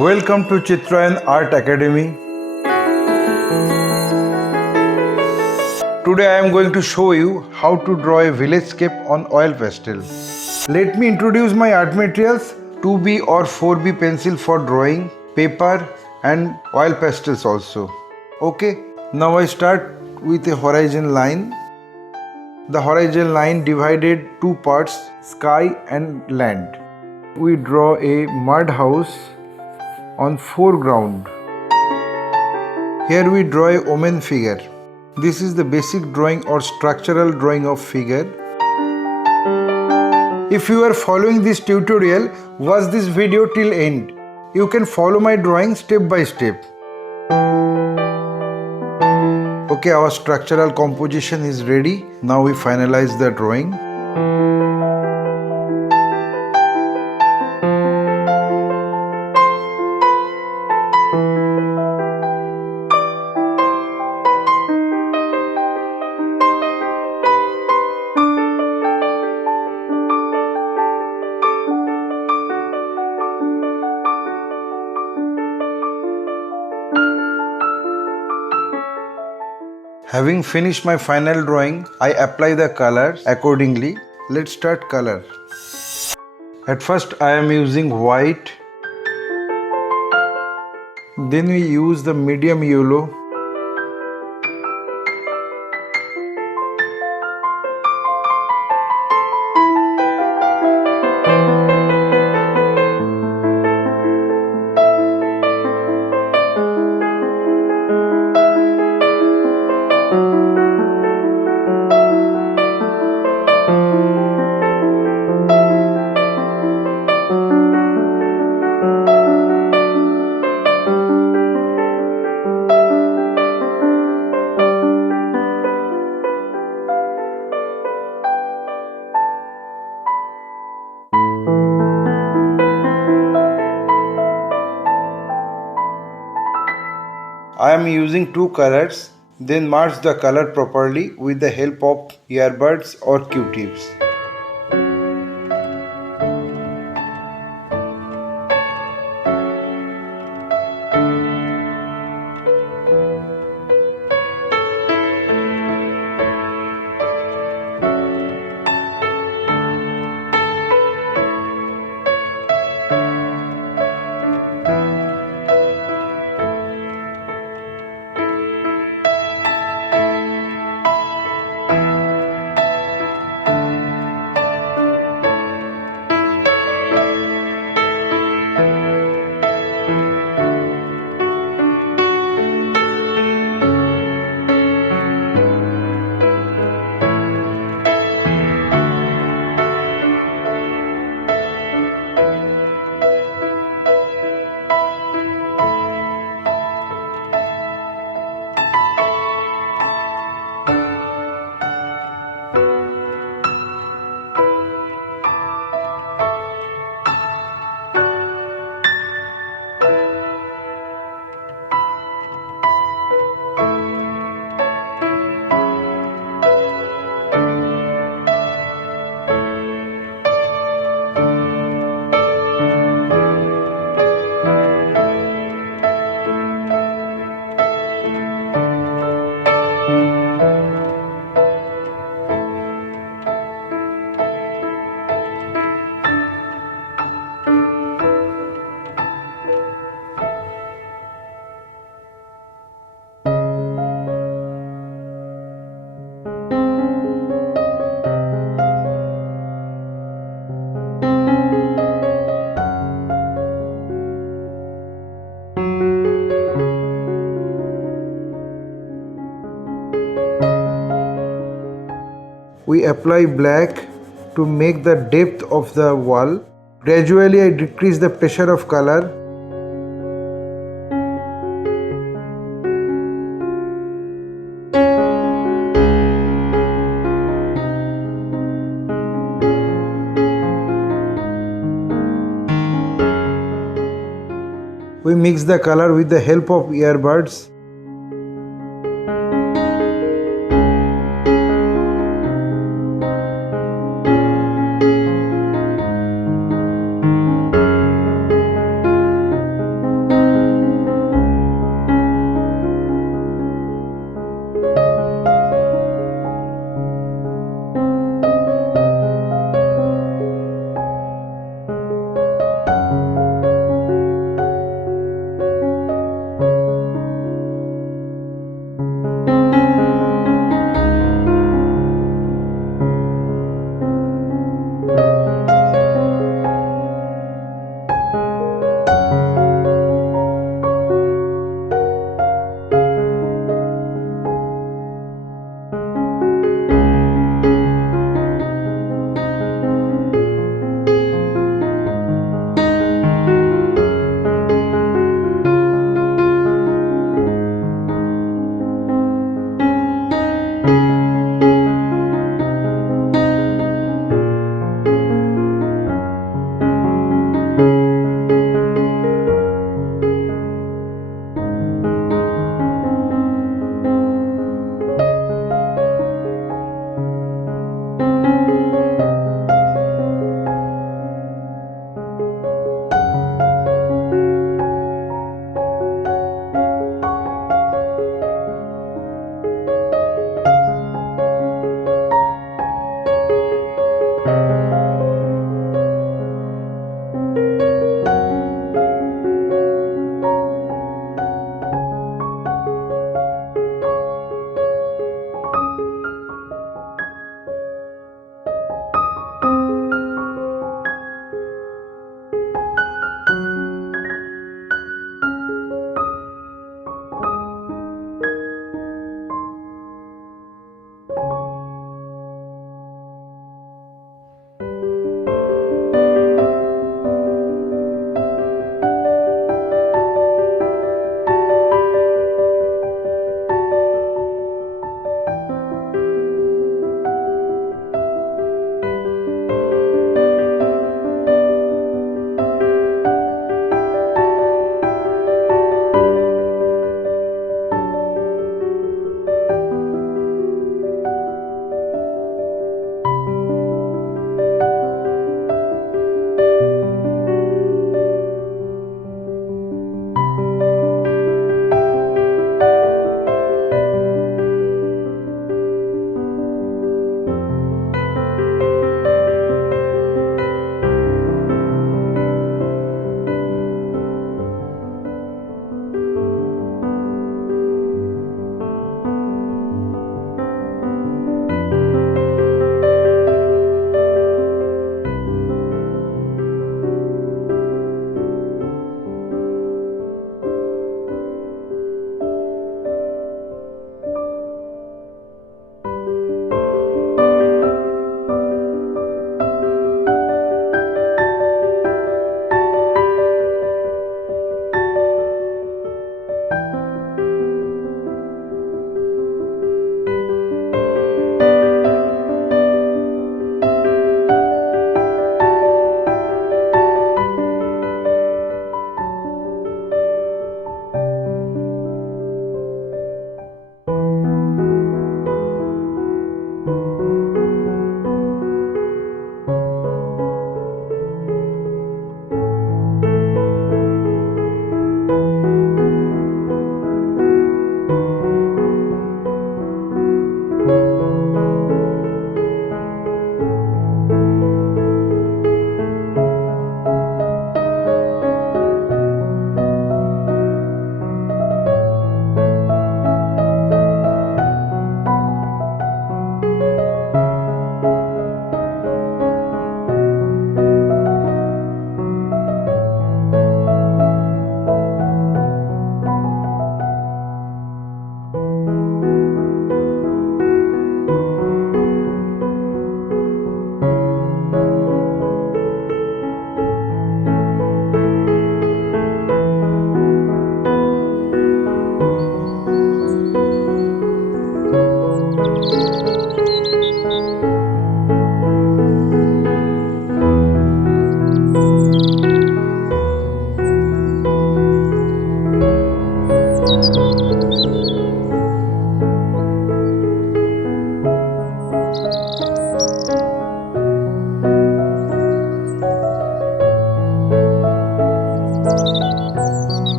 Welcome to Chitrayan Art Academy. Today I am going to show you how to draw a village-scape on oil pastel. Let me introduce my art materials: 2B or 4B pencil for drawing, paper and oil pastels also. Okay, now I start with a horizon line. The horizon line divided two parts, sky and land. We draw a mud house on foreground. Here we draw a woman figure. This is the basic drawing or structural drawing of figure. If you are following this tutorial, watch this video till end. You can follow my drawing step by step. Okay, our structural composition is ready. Now we finalize the drawing. Having finished my final drawing, I apply the colors accordingly. Let's start color. At first I am using white. Then we use the medium yellow. I am using two colors, then match the color properly with the help of earbuds or Q-tips. We apply black to make the depth of the wall. Gradually I decrease the pressure of color. We mix the color with the help of earbuds.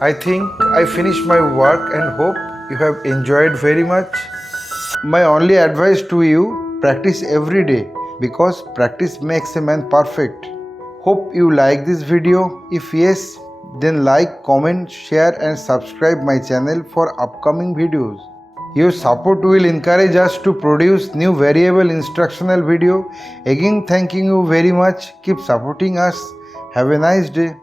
I think I finished my work and hope you have enjoyed very much. My only advice to you, practice every day because practice makes a man perfect. Hope you like this video. If yes, then like, comment, share and subscribe my channel for upcoming videos. Your support will encourage us to produce new variable instructional video. Again, thanking you very much. Keep supporting us. Have a nice day.